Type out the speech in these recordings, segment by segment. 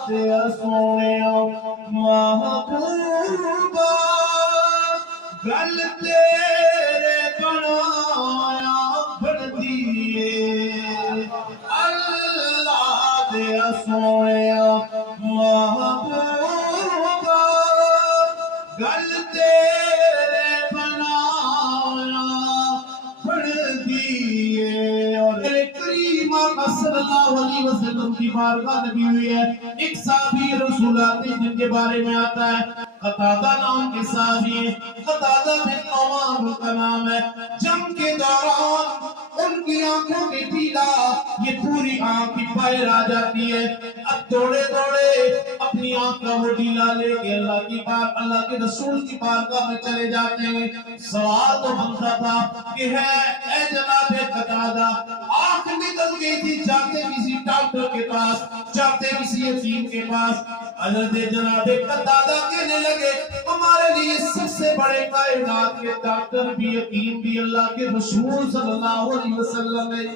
دیا سونیا محبوبا گل تیرے بنایا بندیے اللہ دیا سونیا محبوبا گل تیرے بنایا بندیے اور کریم آقا صلی اللہ علیہ وسلم کی بارگاہ نبی ہوئی ہے ایک صحابی رسول آتے ہیں جن کے بارے میں آتا ہے قتادہ نام کے صحابی ہیں قتادہ بن نعمان کا نام ہے جنگ کے دوران ان کی آنکھوں کی ڈھیلا یہ پوری آنکھ کی باہر آ جاتی ہے اب دوڑے دوڑے اپنی آنکھ کا وہ ڈھیلا لے کے اللہ کے رسول کی بارگاہ میں چلے جاتے ہیں سوال تو بنتا تھا کہ ہے اے جناب قتادہ آنکھ نکل گئی تھی جاتے کسی ڈاکٹر کے پاس جاتے کسی یتیم کے پاس حضرت جناب قتادہ کہنے لگے ہمارے لیے سب سے بڑے کائنات کے ڈاکٹر بھی یتیم بھی اللہ کے رسول صلی اللہ علیہ وسلم ہے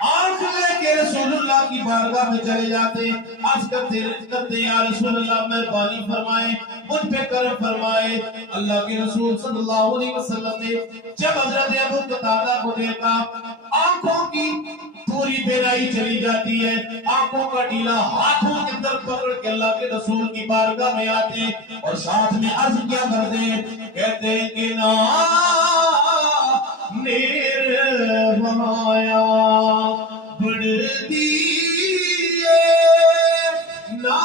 آنکھ لے کے رسول اللہ کی بارگاہ میں چلے جاتے ہیں عرض کرتے یا رسول اللہ مہربانی فرمائیں مجھ پہ کرم فرمائے اللہ کے رسول صلی اللہ علیہ وسلم نے جب حضرت ابو قتادہ کو دیکھا آنکھوں کی پوری بیرائی چلی جاتی ہے آنکھوں کا ڈھیلا ہاتھوں کے اندر پکڑ کے اللہ کے رسول کی بارگاہ میں آتے ہیں اور ساتھ میں عرض کیا کرتے ہیں کہتے ہیں کہ نا نرمایا بڑھ دیئے نا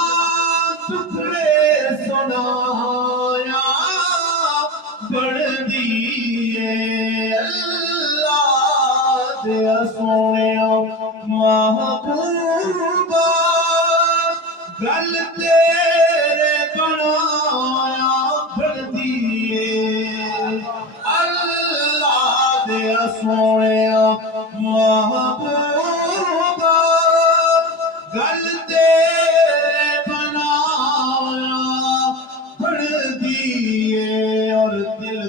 تکھڑے سنایا بڑھ دیئے اللہ دیا سونیا محبوبا گل تیرے بنایا بڑھ دیئے دیا سونیا محبوبا گل تیرے بنایا بڑھ دیئے اور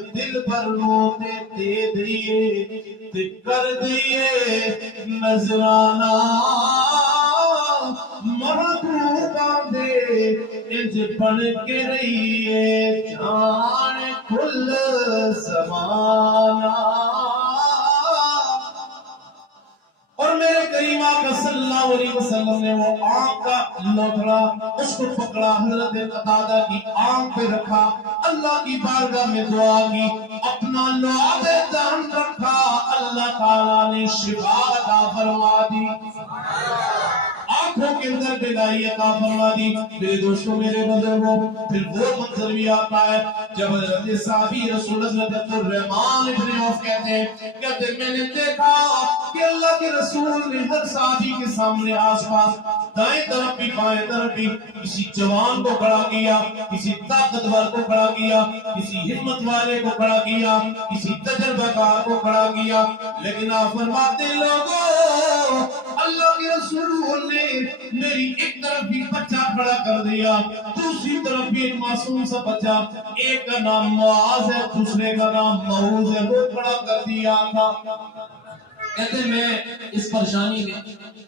دل پر روتے دے دیئے کر دیئے نظرانہ محبوبہ دے انج بن کے رہیے جان کل زمانہ اور میرے کریم آقا صلی اللہ علیہ وسلم نے وہ آنکھ کا لوٹڑا اس کو پکڑا حضرت قتادہ کی آنکھ پہ رکھا اللہ کی بارگاہ میں دعا کی اپنا لعاب جان رکھا اللہ تعالیٰ نے شفا عطا فرما دی آنکھوں کے اندر بیداری عطا فرما دی میرے دوستوں میرے بزرگوں پھر وہ منظر بھی آتا ہے جب حضرت صحابی رسول حضرت الرحمن ابن عوف کہتے ہیں میں نے دیکھا کہ اللہ کے رسول نے ہر صحابی کے سامنے آس پاس دائیں طرف بھی بائیں طرف بھی کسی جوان کو کھڑا کیا کسی طاقتور کو کھڑا کیا کسی ہمت والے کو کھڑا کیا کسی تجربہ کار کو کھڑا کیا لیکن آپ فرماتے لوگوں اللہ کے رسول نے میری ایک طرف بھی بچہ کھڑا کر دیا دوسری طرف بھی ایک معصوم سا بچہ ایک کا نام معاذ ہے دوسرے کا نام معوذ ہے وہ کھڑا کر دیا تھا کہتے ہیں میں اس پریشانی میں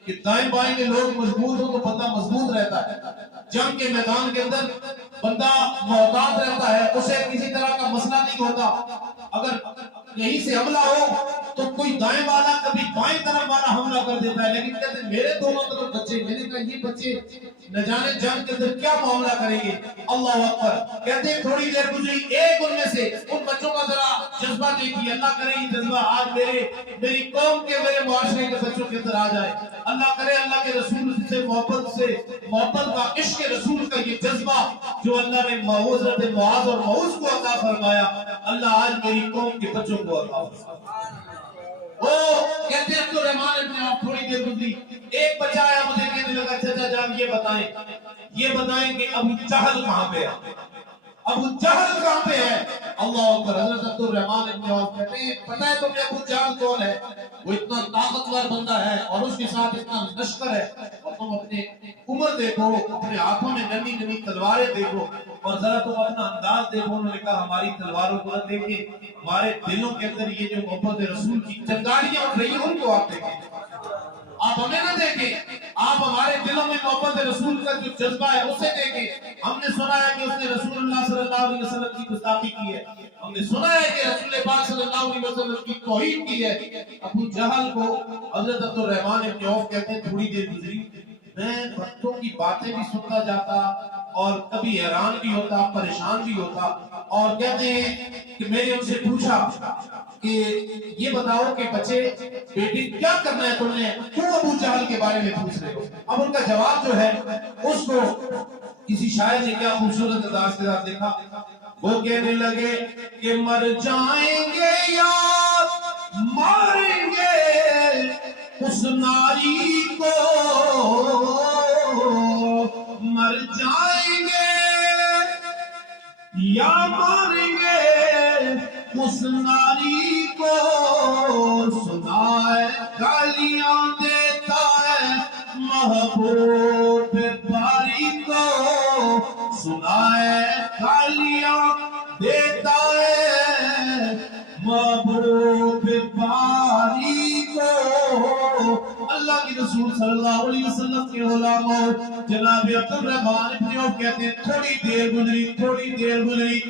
کہ دائیں بائیں میں لوگ مضبوط ہو تو بندہ مضبوط رہتا ہے جنگ کے میدان کے اندر بندہ محتاط رہتا ہے اسے کسی طرح کا مسئلہ نہیں ہوتا اگر یہیں سے حملہ ہو تو کوئی دائیں والا کبھی بائیں طرف والا حملہ کر دیتا ہے لیکن کہتے ہیں میرے دونوں طرف بچے میں نے کہا یہ بچے نہ جانے جنگ کے اندر کیا معاملہ کریں گے اللہ اکبر کہتے ہیں تھوڑی دیر گزری ایک ان میں سے ان بچوں کا ذرا جذبہ دیکھیے اللہ کرے یہ جذبہ آج میری قوم کے میرے معاشرے کے بچوں کے اندر آ جائے اللہ کرے اللہ کے رسول سے محبت کا عشق رسول کا یہ جذبہ جو اللہ نے حضرت معاذ اور معوذ کو عطا فرمایا اللہ آج میری قوم کے بچوں کو عطا فرمایا وہ کہتے ہیں عبد الرحمن ابن عوف تھوڑی دیر گزری ایک بچہ آیا مجھے کہنے لگا چچا جان یہ بتائیں کہ ابو جہل کہاں پہ ہے ابو جہل کہاں پہ ہے اللہ اکبر حضرت عبد الرحمن ابن عوف کہتے ہیں پتہ ہے تمہیں ابو جہل کون ہے وہ اتنا طاقتور بندہ ہے اور اس کے ساتھ اتنا لشکر ہے اور تم اپنے عمر دیکھو اپنے ہاتھوں میں نمی نمی تلواریں دیکھو اور ذرا تم اپنا انداز دیکھو انہوں نے کہا ہماری تلواروں کو نہ دیکھیں ہمارے دلوں کے اندر یہ جو محبت رسول کی چنگاریاں اٹھ رہی ہیں ان کو آپ دیکھیں آپ ہمیں نہ دیکھیں آپ ہمارے دلوں میں محبت رسول کا جو جذبہ ہے اسے دیکھیں. ہم نے سنا ہے کہ اس نے رسول اللہ صلی اللہ علیہ وسلم کی گستاخی کی ہے. ہم نے سنا ہے کہ رسول پاک صلی اللہ علیہ وسلم کی توہین کی ہے. ابو جہل کو حضرت عبد الرحمن ابن عوف کہتے ہیں تھوڑی دیر گزری میں بچوں کی باتیں بھی سنتا جاتا اور کبھی حیران بھی ہوتا پریشان بھی ہوتا. اور کہتے ہیں کہ میں نے ان سے پوچھا کہ یہ بتاؤ کہ بچے بیٹی کیا کرنا ہے تم نے, کیوں ابو جہل کے بارے میں پوچھ رہے ہو. اب ان کا جواب جو ہے اس کو کسی شاعر نے کیا خوبصورت انداز کے ساتھ دیکھا. وہ کہنے لگے کہ مر جائیں گے یا ماریں گے اس ناری کو, مر جائیں گے یا ماریں گے اس ناری کو, سنائے گالیاں دیتا ہے محبوب باری کو, سنائے گالیاں دیتا ہے محبوب باری کو. اللہ کی رسول صلی اللہ علیہ وسلم کے علماء جناب عبد الرحمن ابن عوف کہتے ہیں تھوڑی دیر گزری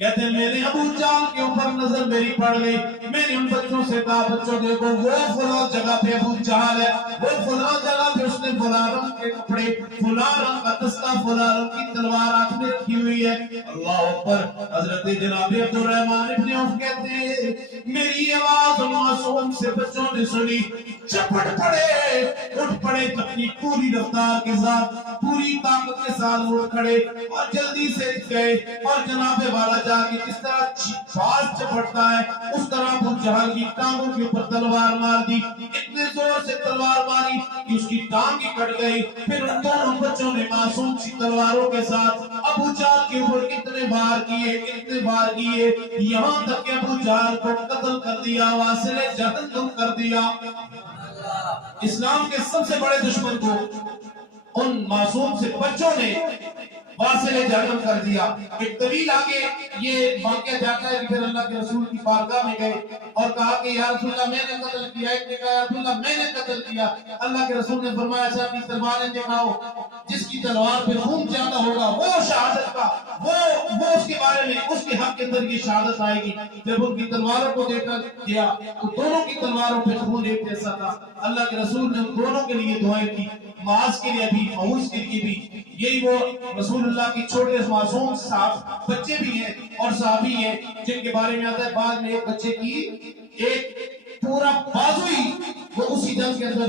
کہتے ہیں میرے ابو جان کے اوپر نظر میری پڑ گئی. میں نے ان بچوں سے کہا بچوں دیکھو وہ فلاں جگہ پہ ابو جہل ہے, وہ فلاں جگہ پہ اس نے فلاں رنگ کے کپڑے, فلاں رنگ کا دستہ, فلاں رنگ کی تلوار ہاتھ میں رکھی ہوئی ہے. اللہ اکبر. حضرت جناب عبد الرحمن ابن عوف کہتے ہیں میری آواز ان معصوم سے بچوں نے سنی, چپٹ پڑے, اٹھ پڑے اپنی پوری رفتار کے ساتھ, پوری طاقت کے ساتھ اٹھ کھڑے اور جلدی سے گئے اور جناب والا جا کے کس طرح باز چپٹتا ہے اس طرح ابو جہل کی ٹانگوں کے اوپر تلوار مار دی. اتنے زور سے تلوار ماری کہ اس کی ٹانگ ہی کٹ گئی. پھر ان دونوں بچوں نے معصوم سی تلواروں کے ساتھ ابو جہل کے اوپر اتنے بار کیے یہاں تک کہ ابو جہل کو قتل کر دیا, واصل جہنم کر دیا. اسلام کے سب سے بڑے دشمن کو ان معصوم سے بچوں نے واصل جہنم کر دیا. ایک طویل آگے یہ واقعہ جاتا ہے کہ پھر اللہ کے رسول کی بارگاہ میں گئے اور کہا کہ یا رسول اللہ میں نے قتل کیا. ایک نے کہا یا رسول اللہ میں نے قتل کیا. اللہ کے رسول نے فرمایا اچھا اپنی تلواریں دکھاؤ, جس کی تلوار پہ خون زیادہ ہوگا وہ شہادت کا وہ اس کے بارے میں اس کے حق کے اندر یہ شہادت آئے گی. جب ان کی تلواروں کو دیکھا گیا تو دونوں کی تلواروں پہ خون ایک جیسا تھا. اللہ کے رسول نے ان دونوں کے لیے دعائیں کی, معاذ کے لیے بھی معوذ کے لیے بھی. یہی وہ رسول اللہ کی چھوٹے معصوم صاحب بچے بھی ہیں اور صحابی ہیں جن کے بارے میں آتا ہے بعد میں ایک بچے کی ایک پورا بازو ہی وہ اسی جنگ کے اندر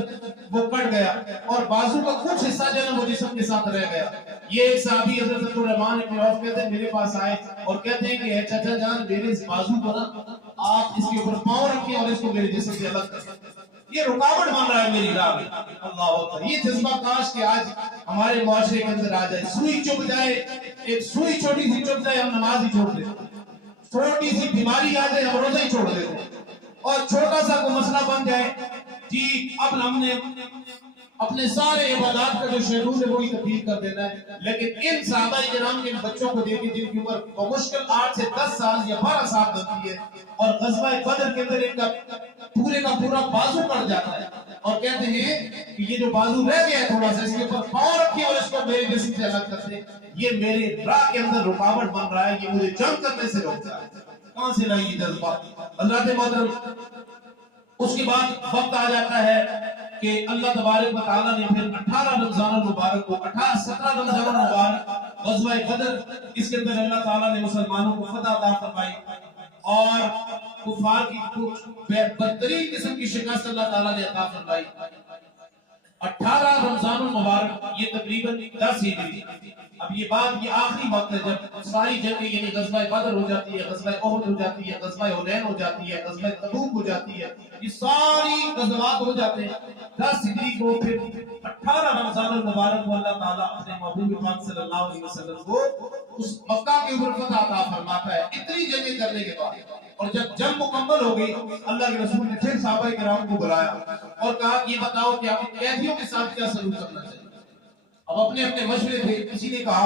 وہ کٹ گیا اور بازو کا کچھ حصہ جو ہے وہ جسم کے ساتھ رہ گیا. یہ ایک صحابی حضرت عبد الرحمن ابن عوف کہتے ہیں میرے پاس آئے اور کہتے ہیں کہ اے چچا جان میرے اس بازو پر آپ اس کے اوپر پاؤں رکھیں اور اس کو میرے جسم سے الگ کریں, یہ رکاوٹ بن رہا ہے میری راہ میں. اللہ اکبر. یہ جذبہ کاش کہ آج ہمارے معاشرے کے اندر آ جائے. سوئی چپ جائے, ایک سوئی چھوٹی سی چپ جائے ہم نماز ہی چھوڑ دیں, چھوٹی سی بیماری آ جائے ہم روزہ ہی چھوڑ دیتے, اور چھوٹا سا کوئی مسئلہ بن جائے جی اب ہم نے اپنے سارے عبادات کا جو شیڈول ہے وہی تبدیل کر دینا ہے. لیکن ان صحابہ کرام کے بچوں کو دیکھیں جن کی عمر بمشکل 8 سے 10 سال یا 12 سال ہوتی ہے اور غزوہ بدر کے اندر ان کا پورے کا پورا بازو کٹ جاتا ہے اور کہتے ہیں کہ یہ جو بازو رہ گیا ہے تھوڑا سا اس کے اوپر پاؤں رکھیں اور اس کو میرے جسم سے الگ کر دیں, یہ میرے راہ کے اندر رکاوٹ بن رہا ہے, یہ مجھے جنگ کرنے سے روکتا ہے. کہاں سے لائی یہ جذبہ اللہ کے محترم. اس کے بعد وقت آ جاتا ہے کہ اللہ تبارک و تعالیٰ نے پھر 18 رمضان المبارک کو 17 رمضان المبارک غزوہ بدر, اس کے اندر اللہ تعالیٰ نے مسلمانوں کو فتح عطا فرمائی اور کفار کی بدترین قسم کی شکست اللہ تعالیٰ نے عطا فرمائی. 18 رمضان المبارک یہ تقریباً 10 ہجری. اب یہ بات یہ آخری وقت ہے جب ساری جنگیں یعنی غزوہ بدر ہو جاتی ہے, غزوہ احد ہو جاتی ہے, غزوہ حنین ہو جاتی ہے, غزوہ تبوک ہو جاتی ہے, یہ ساری غزوات ہو جاتے ہیں. 10 ہجری کو پھر 18 رمضان المبارک کو اللہ تعالیٰ اپنے محبوب پاک صلی اللہ علیہ وسلم کو اس مکہ کے اوپر فتح عطا فرماتا ہے اتنی جنگیں کرنے کے بعد. اور جب جنگ مکمل ہو گئی اللہ کے رسول نے پھر صحابہ کرام کو بلایا اور کہا کہ یہ بتاؤ کہ آپ قیدیوں کے ساتھ کیا سلوک کرنا چاہیے. اب اپنے اپنے مشورے تھے. کسی نے کہا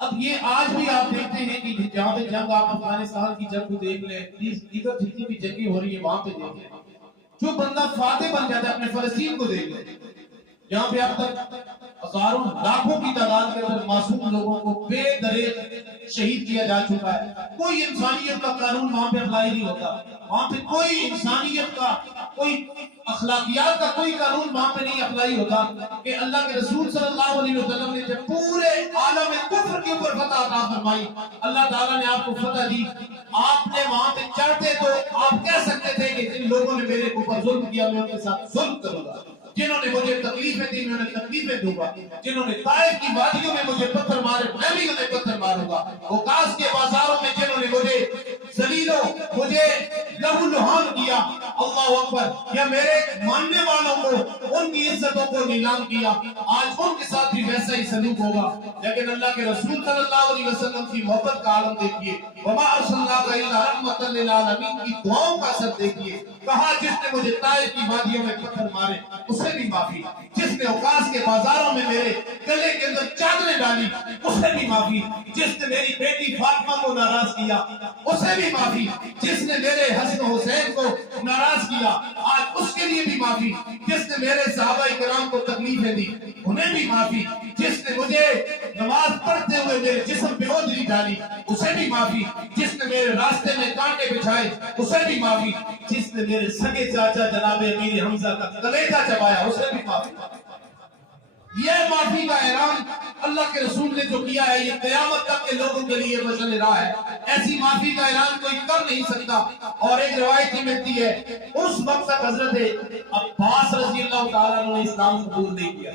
اب یہ آج بھی آپ دیکھتے ہیں کہ جہاں پہ جنگ آپ افغانستان کی جنگ کو دیکھ لیں, دیگر جتنی بھی جنگیں ہو رہی ہیں وہاں پہ دیکھ لیں, جو بندہ فاتح بن جاتا ہے اپنے فلسطین کو دیکھ لیں، یہاں پہ اب تک ہزاروں لاکھوں کی تعداد کے اندر معصوم لوگوں کو بے دریغ شہید کیا جا چکا ہے. کوئی انسانیت کا قانون وہاں پہ اپلائی نہیں ہوتا. وہاں پہ کوئی انسانیت کا، کوئی اخلاقیات کا کوئی قانون وہاں پہ نہیں اپلائی ہوتا کہ اللہ کے رسول صلی اللہ علیہ وسلم نے جب پورے عالم کفر کے اوپر فتح عطا فرمائی، اللہ تعالیٰ نے آپ کو فتح دی، آپ نے وہاں پہ چڑھتے تو آپ کہہ سکتے تھے کہ جن لوگوں نے میرے اوپر ظلم کیا میں ان کے ساتھ ظلم کروں گا، جنہوں نے مجھے تکلیفیں دی میں انہیں تکلیفیں دوں گا، جنہوں نے طائف کی وادیوں میں مجھے پتھر مارے میں بھی انہیں پتھر ماروں گا، اوقاس کے بازاروں میں جنہوں نے مجھے ذلیلوں، مجھے لہو لہان کیا، اللہ اکبر، یا میرے ماننے والوں کو ان کی عزتوں کو نیلام کیا، آج ان کے ساتھ بھی ویسا ہی سلوک ہوگا. لیکن اللہ کے رسول صلی اللہ علیہ وسلم کی محبت کا عالم دیکھیے، وما ارسلناک الا رحمۃ للعالمین کی دعاؤں کا اثر دیکھیے. کہا جس نے مجھے طائف کی وادیوں میں پتھر مارے اسے بھی معافی، جس نے اوقاس کے بازاروں میں میرے گلے کے اندر چادریں ڈالی اسے بھی معافی، جس نے میری بیٹی فاطمہ کو ناراض کیا اسے بھی معافی، جس نے میرے حسن حسین کو ناراض کیا آج اس کے لیے بھی معافی، جس نے میرے صحابہ کرام کو تکلیفیں دی انہیں بھی معافی، جس نے مجھے نماز پڑھتے ہوئے میرے جسم پہ اوجری ڈالی اسے بھی معافی، جس نے میرے راستے میں کانٹے بچھائے اسے بھی معافی، جس نے میرے سگے چاچا جناب امیر حمزہ کا کلیجہ چبایا اسے بھی معافی. یہ معافی کا اعلان اللہ کے رسول نے جو کیا ہے یہ قیامت تک کے لوگوں کے لیے مشعل راہ ہے. ایسی معافی کا اعلان کوئی کر نہیں سکتا. اور ایک روایت ہی ملتی ہے اس وقت تک حضرت عباس رضی اللہ تعالیٰ نے اسلام قبول نہیں کیا.